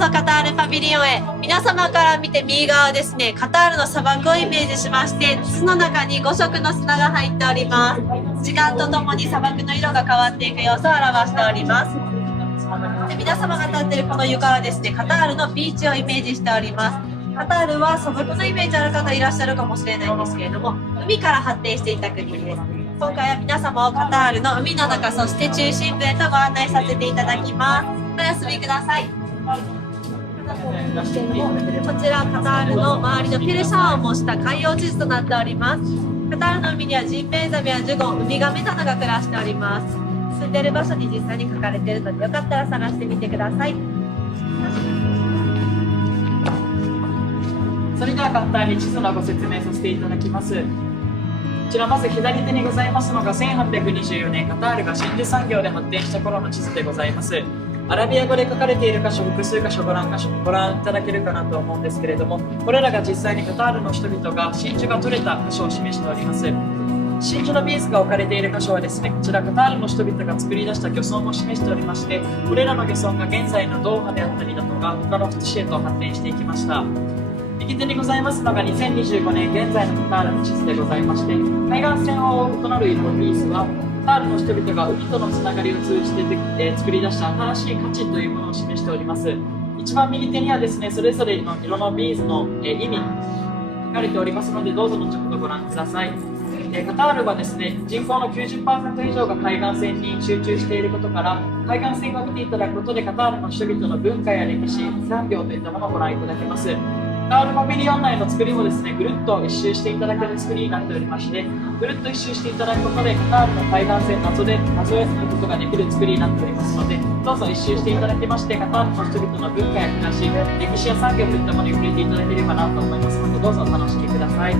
ぞカタールパビリオンへ。皆様から見て右側はですね、カタールの砂漠をイメージしまして、筒の中に5色の砂が入っております。時間とともに砂漠の色が変わっていく様子を表しております。で皆様が立っているこの床はですね、カタールのビーチをイメージしております。カタールは砂漠のイメージある方いらっしゃるかもしれないんですけれども、海から発展していた国です。今回は皆様をカタールの海の中、そして中心部へとご案内させていただきます。お休みください。こちらカタールの周りのペルシャ湾を模した海洋地図となっております。カタールの海にはジンベエザメやジュゴン、ウミガメなどが暮らしております。住んでいる場所に実際に書かれているので、よかったら探してみてください。それでは簡単に地図のご説明させていただきます。こちらまず左手にございますのが1824年カタールが真珠産業で発展した頃の地図でございます。アラビア語で書かれている箇所、複数箇所ご覧いただけるかなと思うんですけれども、これらが実際にカタールの人々が真珠が取れた箇所を示しております。真珠のビーズが置かれている箇所はですね、こちらカタールの人々が作り出した漁村も示しておりまして、これらの漁村が現在のドーハであったりだとか他の都市へと発展していきました。右手にございますのが2025年現在のカタールの地図でございまして、海岸線を覆う異なる色のビーズはカタールの人々が海とのつながりを通じて作り出した新しい価値というものを示しております。一番右手にはですね、それぞれの色のビーズの意味書かれておりますので、どうぞ後ほどご覧ください。カタールはですね、人口の 90% 以上が海岸線に集中していることから、海岸線を見ていただくことでカタールの人々の文化や歴史、産業といったものをご覧いただけます。カタールパビリオン内の作りもですね、ぐるっと一周していただける作りになっておりまして、ぐるっと一周していただくことでカタールの海岸線謎をすることができる作りになっておりますので、どうぞ一周していただきまして、カタールの人々の文化や暮らし、歴史や産業といったものに触れていただければなと思いますので、どうぞお楽しみください。